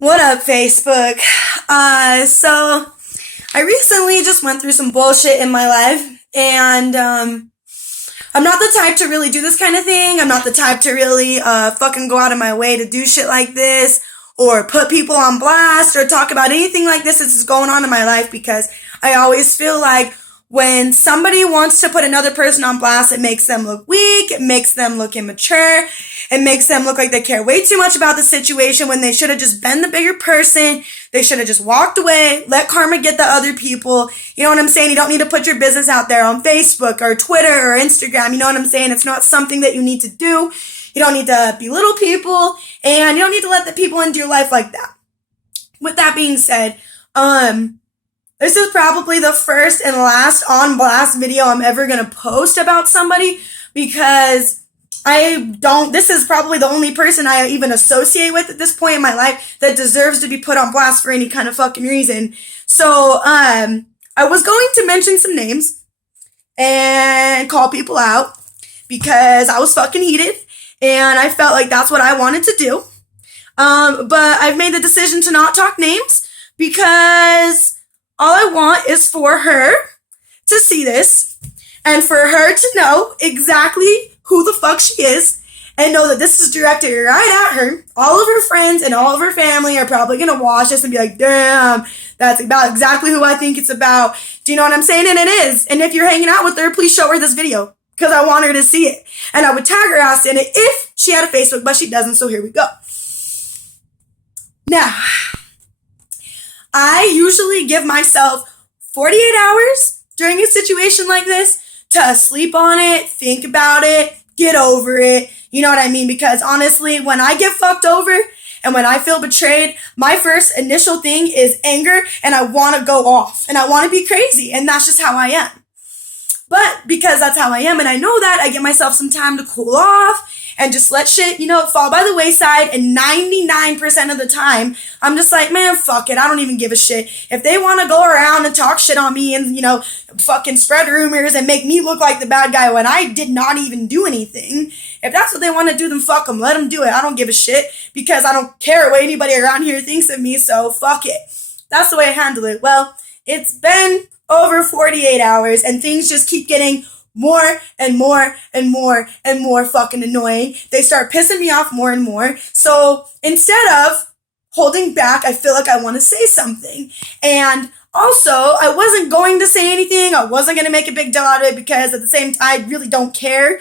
What up, Facebook? So I recently just went through some bullshit in my life, and I'm not the type to really do this kind of thing. I'm not the type to really fucking go out of my way to do shit like this or put people on blast or talk about anything like this that's going on in my life because I always feel like when somebody wants to put another person on blast, it makes them look weak, it makes them look immature, it makes them look like they care way too much about the situation when they should have just been the bigger person. They should have just walked away, let karma get the other people. You know what I'm saying? You don't need to put your business out there on Facebook or Twitter or Instagram. You know what I'm saying? It's not something that you need to do. You don't need to belittle people, and you don't need to let the people into your life like that. With that being said, this is probably the first and last on blast video I'm ever gonna post about somebody because this is probably the only person I even associate with at this point in my life that deserves to be put on blast for any kind of fucking reason. So, I was going to mention some names and call people out because I was fucking heated and I felt like that's what I wanted to do. But I've made the decision to not talk names because all I want is for her to see this and for her to know exactly who the fuck she is and know that this is directed right at her. All of her friends and all of her family are probably going to watch this and be like, damn, that's about exactly who I think it's about. Do you know what I'm saying? And it is. And if you're hanging out with her, please show her this video because I want her to see it. And I would tag her ass in it if she had a Facebook, but she doesn't, so here we go. Now, I usually give myself 48 hours during a situation like this to sleep on it, think about it, get over it. You know what I mean? Because honestly, when I get fucked over and when I feel betrayed, my first initial thing is anger and I want to go off and I want to be crazy. And that's just how I am. But because that's how I am and I know that, I give myself some time to cool off and just let shit, fall by the wayside. And 99% of the time, I'm just like, man, fuck it. I don't even give a shit. If they want to go around and talk shit on me and, fucking spread rumors and make me look like the bad guy when I did not even do anything, if that's what they want to do, then fuck them. Let them do it. I don't give a shit because I don't care what anybody around here thinks of me. So fuck it. That's the way I handle it. Well, it's been over 48 hours and things just keep getting more and more and more and more fucking annoying. They start pissing me off more and more. So instead of holding back, I feel like I want to say something. And also, I wasn't going to say anything. I wasn't going to make a big deal out of it because at the same time, I really don't care.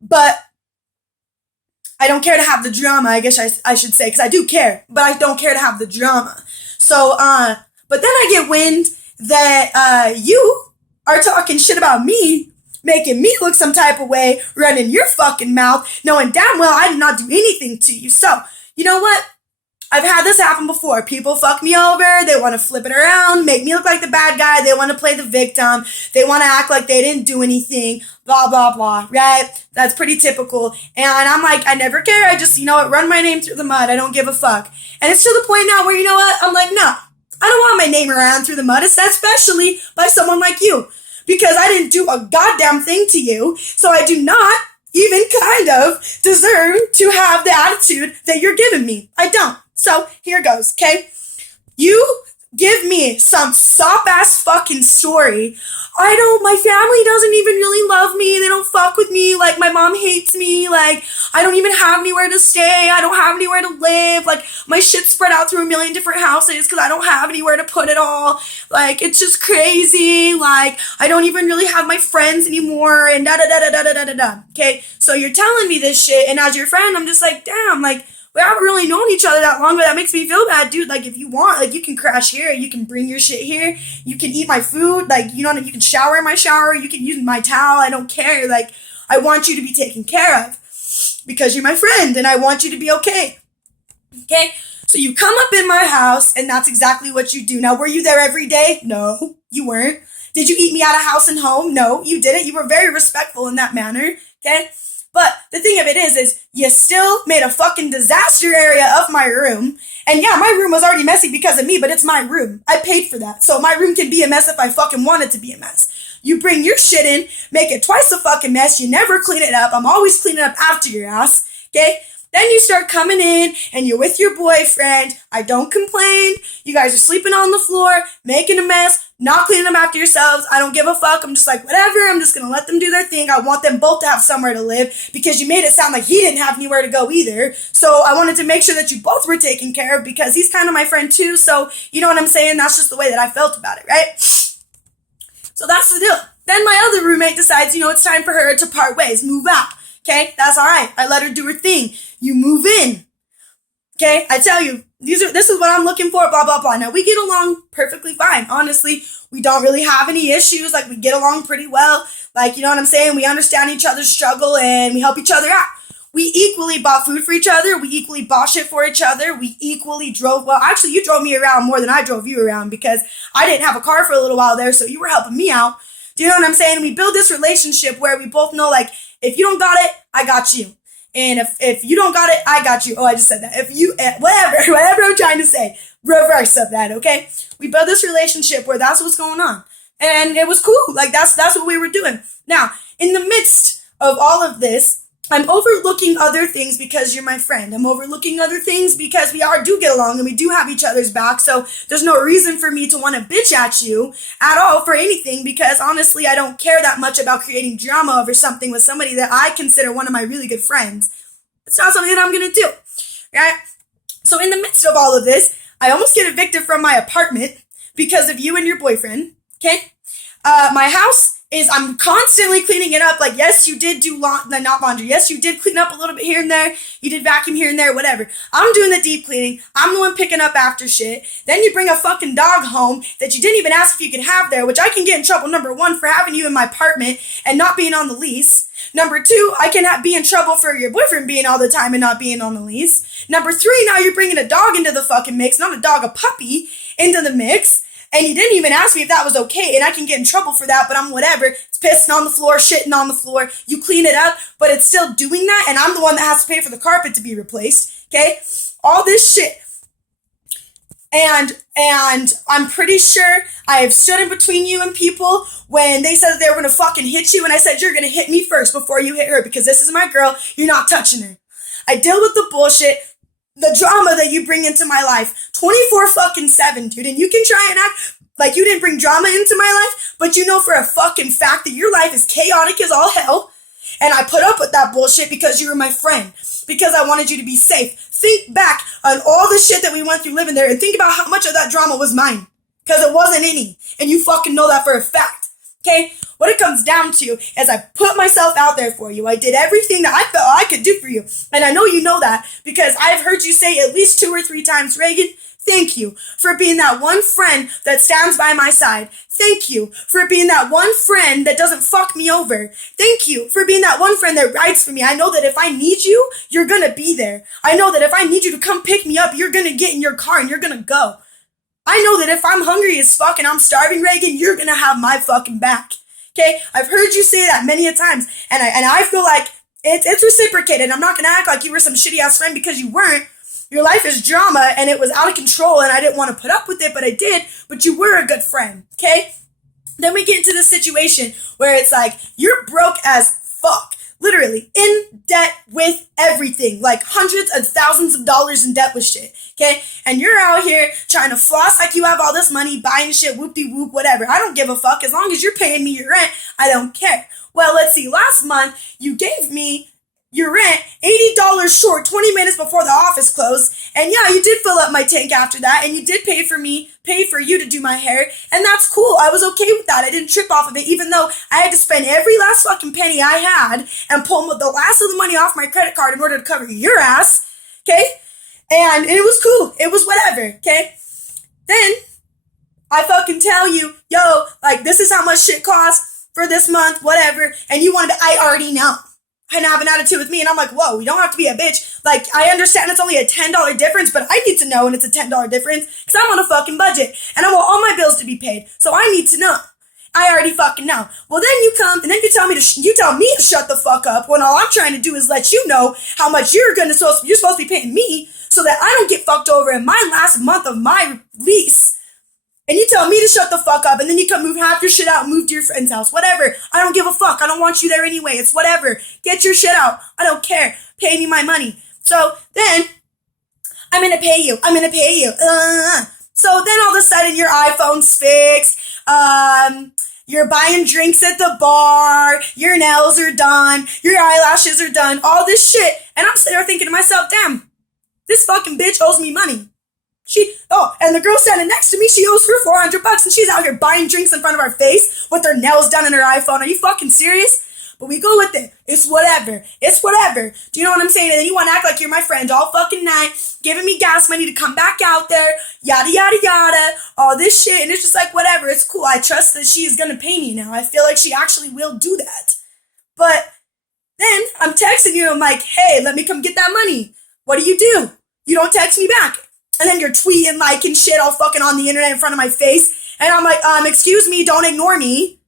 But I don't care to have the drama, I guess I should say, because I do care, but I don't care to have the drama. So, but then I get wind that you are talking shit about me, making me look some type of way, running your fucking mouth, knowing damn well I did not do anything to you. So, you know what? I've had this happen before. People fuck me over. They want to flip it around, make me look like the bad guy. They want to play the victim. They want to act like they didn't do anything, blah, blah, blah, right? That's pretty typical. And I'm like, I never care. I just, run my name through the mud. I don't give a fuck. And it's to the point now where, you know what? I'm like, no, I don't want my name around through the mud, especially by someone like you. Because I didn't do a goddamn thing to you, so I do not even kind of deserve to have the attitude that you're giving me. I don't. So here goes, okay? You give me some sop-ass fucking story. My family doesn't even really love me. They don't fuck with me. Like, my mom hates me. Like, I don't even have anywhere to stay. I don't have anywhere to live. Like, my shit's spread out through a million different houses because I don't have anywhere to put it all. Like, it's just crazy. Like, I don't even really have my friends anymore and da-da-da-da-da-da-da-da. Okay? So you're telling me this shit, and as your friend, I'm just like, damn, like, we haven't really known each other that long, but that makes me feel bad, dude. Like, if you want, like, you can crash here, you can bring your shit here, you can eat my food, like, you can shower in my shower, you can use my towel, I don't care. Like, I want you to be taken care of because you're my friend and I want you to be okay. Okay? So you come up in my house and that's exactly what you do. Now, were you there every day? No, you weren't. Did you eat me out of house and home? No, you didn't. You were very respectful in that manner. Okay? But the thing of it is you still made a fucking disaster area of my room. And yeah, my room was already messy because of me, but it's my room. I paid for that. So my room can be a mess if I fucking want it to be a mess. You bring your shit in, make it twice a fucking mess. You never clean it up. I'm always cleaning up after your ass. Okay? Then you start coming in and you're with your boyfriend. I don't complain. You guys are sleeping on the floor, making a mess, not cleaning them after yourselves. I don't give a fuck. I'm just like, whatever. I'm just going to let them do their thing. I want them both to have somewhere to live because you made it sound like he didn't have anywhere to go either. So I wanted to make sure that you both were taken care of because he's kind of my friend too. So you know what I'm saying? That's just the way that I felt about it, right? So that's the deal. Then my other roommate decides, it's time for her to part ways, move out. Okay, that's all right. I let her do her thing. You move in. Okay, I tell you, this is what I'm looking for, blah, blah, blah. Now, we get along perfectly fine. Honestly, we don't really have any issues. Like, we get along pretty well. Like, you know what I'm saying? We understand each other's struggle and we help each other out. We equally bought food for each other. We equally bought shit for each other. We equally drove. Well, actually, you drove me around more than I drove you around because I didn't have a car for a little while there, so you were helping me out. Do you know what I'm saying? We build this relationship where we both know, like, if you don't got it, I got you. And if you don't got it, I got you. Oh, I just said that. If you, whatever I'm trying to say, reverse of that, okay? We built this relationship where that's what's going on. And it was cool. Like, that's what we were doing. Now, in the midst of all of this, I'm overlooking other things because you're my friend. I'm overlooking other things because we do get along and we do have each other's back. So there's no reason for me to want to bitch at you at all for anything because honestly, I don't care that much about creating drama over something with somebody that I consider one of my really good friends. It's not something that I'm going to do, right? So in the midst of all of this, I almost get evicted from my apartment because of you and your boyfriend, okay? My house I'm constantly cleaning it up. Like, yes, you did do not laundry. Yes, you did clean up a little bit here and there. You did vacuum here and there, whatever. I'm doing the deep cleaning. I'm the one picking up after shit. Then you bring a fucking dog home that you didn't even ask if you could have there, which I can get in trouble, number one, for having you in my apartment and not being on the lease. Number two, I can be in trouble for your boyfriend being all the time and not being on the lease. Number three, now you're bringing a dog into the fucking mix, not a dog, a puppy into the mix. And you didn't even ask me if that was okay, and I can get in trouble for that, but I'm whatever. It's pissing on the floor, shitting on the floor. You clean it up, but it's still doing that, and I'm the one that has to pay for the carpet to be replaced, okay? All this shit. And I'm pretty sure I have stood in between you and people when they said that they were gonna fucking hit you, and I said, you're gonna hit me first before you hit her, because this is my girl, you're not touching her. I deal with the bullshit, the drama that you bring into my life 24/7, dude. And you can try and act like you didn't bring drama into my life, but you know for a fucking fact that your life is chaotic as all hell. And I put up with that bullshit because you were my friend, because I wanted you to be safe. Think back on all the shit that we went through living there and think about how much of that drama was mine, because it wasn't any. And you fucking know that for a fact. Okay, what it comes down to is I put myself out there for you. I did everything that I felt I could do for you. And I know you know that because I've heard you say at least 2 or 3 times, Reagan, thank you for being that one friend that stands by my side. Thank you for being that one friend that doesn't fuck me over. Thank you for being that one friend that rides for me. I know that if I need you, you're gonna be there. I know that if I need you to come pick me up, you're gonna get in your car and you're gonna go. I know that if I'm hungry as fuck and I'm starving, Reagan, you're gonna have my fucking back. Okay? I've heard you say that many a times, and I feel like it's reciprocated. I'm not gonna act like you were some shitty ass friend because you weren't. Your life is drama and it was out of control and I didn't want to put up with it, but I did. But you were a good friend. Okay? Then we get into this situation where it's like you're broke as fuck. Literally in debt with everything, like hundreds of thousands of dollars in debt with shit, okay? And you're out here trying to floss like you have all this money, buying shit, whoop-de-whoop, whatever. I don't give a fuck. As long as you're paying me your rent, I don't care. Well, let's see. Last month, you gave me your rent $80 short 20 minutes before the office closed. And yeah, you did fill up my tank after that, and you did pay for you to do my hair, and that's cool. I was okay with that. I didn't trip off of it, even though I had to spend every last fucking penny I had and pull the last of the money off my credit card in order to cover your ass, okay? And it was cool. It was whatever, okay? Then I fucking tell you, yo, like, this is how much shit costs for this month, whatever, and you wanted to, I already know. And have an attitude with me, and I'm like, whoa, you don't have to be a bitch. Like, I understand it's only a $10 difference, but I need to know when it's a $10 difference, because I'm on a fucking budget, and I want all my bills to be paid, so I need to know. I already fucking know. Well, then you come, and then you tell me to shut the fuck up, when all I'm trying to do is let you know how much you're supposed to be paying me, so that I don't get fucked over in my last month of my lease. And you tell me to shut the fuck up, and then you come move half your shit out and move to your friend's house. Whatever. I don't give a fuck. I don't want you there anyway. It's whatever. Get your shit out. I don't care. Pay me my money. So then, I'm gonna pay you. I'm gonna pay you. So then all of a sudden your iPhone's fixed. You're buying drinks at the bar. Your nails are done. Your eyelashes are done. All this shit. And I'm sitting there thinking to myself, damn, this fucking bitch owes me money. And the girl standing next to me, she owes her $400 and she's out here buying drinks in front of our face with her nails done in her iPhone. Are you fucking serious? But we go with it. It's whatever. It's whatever. Do you know what I'm saying? And then you want to act like you're my friend all fucking night, giving me gas money to come back out there, yada, yada, yada, all this shit. And it's just like, whatever. It's cool. I trust that she is going to pay me now. I feel like she actually will do that. But then I'm texting you. I'm like, hey, let me come get that money. What do? You don't text me back. And then you're tweeting, liking shit all fucking on the internet in front of my face. And I'm like, excuse me, don't ignore me.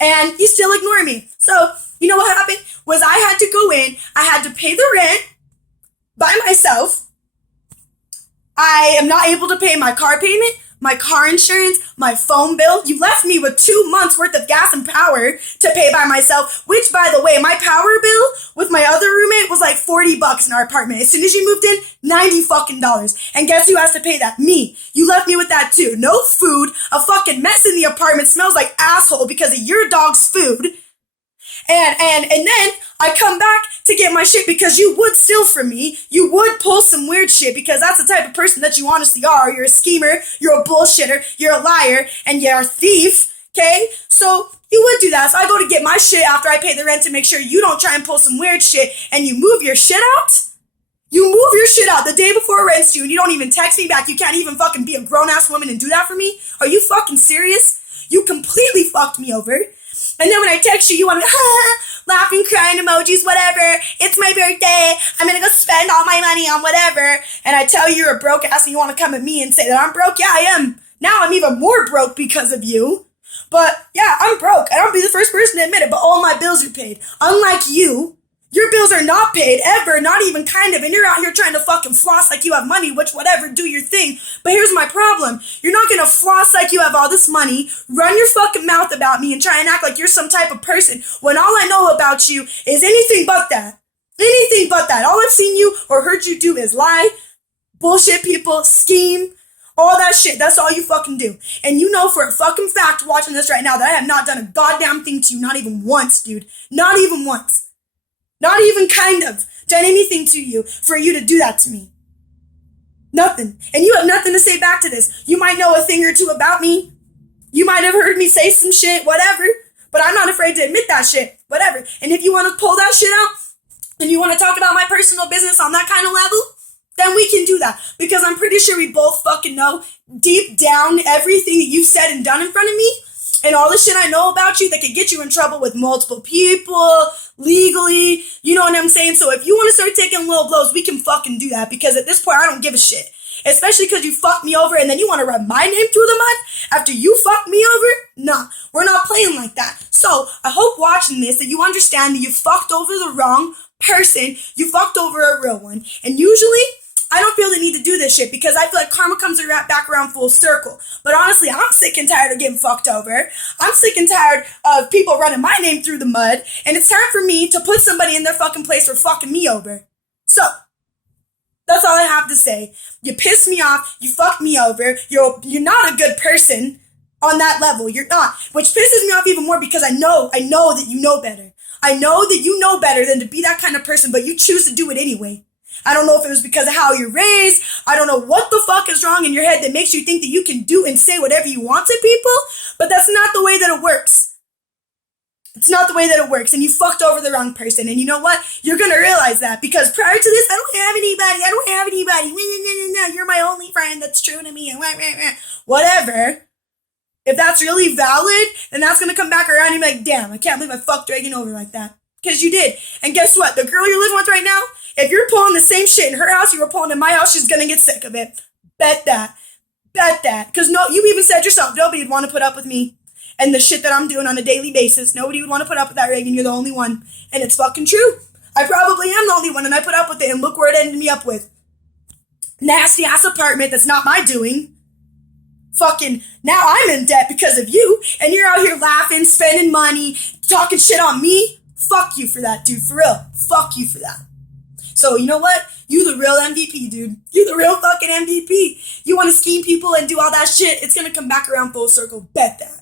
And you still ignore me. So, you know what happened? Was I had to go in, I had to pay the rent by myself. I am not able to pay my car payment, my car insurance, my phone bill. You left me with 2 months worth of gas and power to pay by myself, which, by the way, my power bill with my other roommate was like $40 in our apartment. As soon as you moved in, $90 fucking dollars. And guess who has to pay that? Me. You left me with that too. No food, a fucking mess in the apartment, smells like asshole because of your dog's food. And then I come back to get my shit because you would steal from me. You would pull some weird shit because that's the type of person that you honestly are. You're a schemer, you're a bullshitter, you're a liar, and you're a thief, okay? So you would do that. So I go to get my shit after I pay the rent to make sure you don't try and pull some weird shit and you move your shit out. You move your shit out the day before rent's due and you don't even text me back. You can't even fucking be a grown-ass woman and do that for me? Are you fucking serious? You completely fucked me over. And then when I text you, you want to laughing, crying emojis, whatever. It's my birthday. I'm going to go spend all my money on whatever. And I tell you you're a broke ass and you want to come at me and say that I'm broke. Yeah, I am. Now I'm even more broke because of you. But yeah, I'm broke. I don't be the first person to admit it, but all my bills are paid. Unlike you, your bills are not paid ever, not even kind of, and you're out here trying to fucking floss like you have money, which whatever, do your thing. But here's my problem. You're not gonna floss like you have all this money, run your fucking mouth about me, and try and act like you're some type of person when all I know about you is anything but that. Anything but that. All I've seen you or heard you do is lie, bullshit people, scheme, all that shit. That's all you fucking do. And you know for a fucking fact watching this right now that I have not done a goddamn thing to you, not even once, dude. Not even once. Not even kind of done anything to you for you to do that to me. Nothing. And you have nothing to say back to this. You might know a thing or two about me. You might have heard me say some shit, whatever. But I'm not afraid to admit that shit, whatever. And if you want to pull that shit out and you want to talk about my personal business on that kind of level, then we can do that. Because I'm pretty sure we both fucking know deep down everything that you've said and done in front of me and all the shit I know about you that could get you in trouble with multiple people, legally, you know what I'm saying? So if you want to start taking low blows, we can fucking do that because at this point, I don't give a shit. Especially because you fucked me over and then you want to rub my name through the mud after you fucked me over? Nah, we're not playing like that. So I hope watching this that you understand that you fucked over the wrong person. You fucked over a real one. And usually, I don't feel the need to do this shit because I feel like karma comes back around full circle. But honestly, I'm sick and tired of getting fucked over. I'm sick and tired of people running my name through the mud. And it's time for me to put somebody in their fucking place for fucking me over. So, that's all I have to say. You pissed me off. You fucked me over. You're not a good person on that level. You're not. Which pisses me off even more because I know that you know better. I know that you know better than to be that kind of person, but you choose to do it anyway. I don't know if it was because of how you're raised. I don't know what the fuck is wrong in your head that makes you think that you can do and say whatever you want to people, but that's not the way that it works. It's not the way that it works, and you fucked over the wrong person, and you know what? You're gonna realize that, because prior to this, I don't have anybody. You're my only friend that's true to me, whatever. If that's really valid, then that's gonna come back around and be like, damn, I can't believe I fucked Reagan over like that. Because you did. And guess what? The girl you're living with right now, if you're pulling the same shit in her house you were pulling in my house, she's gonna get sick of it. Bet that. Bet that. Because no, you even said yourself, nobody would want to put up with me and the shit that I'm doing on a daily basis. Nobody would want to put up with that, Reagan. You're the only one. And it's fucking true. I probably am the only one, and I put up with it, and look where it ended me up with. Nasty ass apartment that's not my doing. Fucking, now I'm in debt because of you, and you're out here laughing, spending money, talking shit on me. Fuck you for that, dude, for real. Fuck you for that. So you know what? You the real MVP, dude. You the real fucking MVP. You want to scheme people and do all that shit, it's gonna come back around full circle. Bet that.